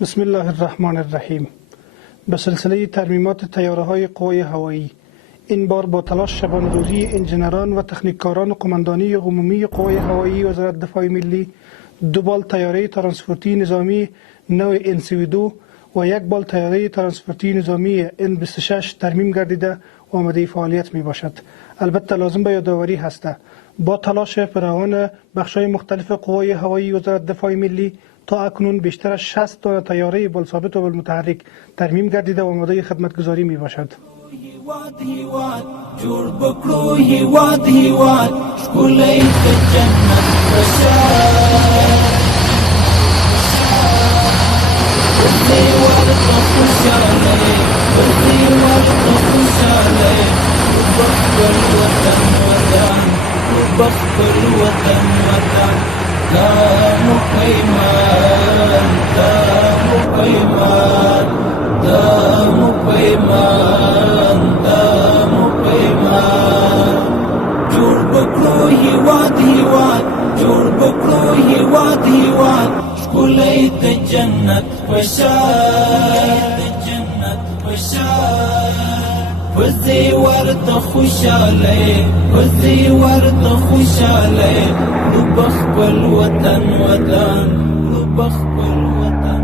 بسم الله الرحمن الرحیم. به سلسله ترمیمات طیاره‌های قوای هوایی، این بار با تلاش شبانه‌روزی انجینران و تکنیککاران قماندانی عمومی قوای هوایی وزارت دفاع ملی، 2 بال طیاره ترانسپورتی نظامی نوع NC-2 و 1 بال طیاره ترانسپورتی نظامی N-26 ترمیم گردیده و آماده فعالیت می باشد. البته لازم به یادآوری هست با تلاش فراوان بخش‌های مختلف قوای هوایی وزارت دفاع ملی تا اکنون بیشتر از 60 تا طیاره بالثابت و بالمتحرک ترمیم گردیده و آماده خدمتگزاری می باشد. جوړ بکړو هیواد هیواد ښکلی د جنت بشار ورځي ورته خوشاله ورځي ورته خوشاله وبخپل وطن وطن وبخپل وطن وطن دا مو پیمان دا مو پیمان دا مو پیمان جوړ بکړو هیواد هیواد جوړ بکړو هیواد هیواد ښکلی د جنت بشار وزي ورته خوشاله وزي ورته خوشاله نو بخپل وطن وطن نو بخپل وطن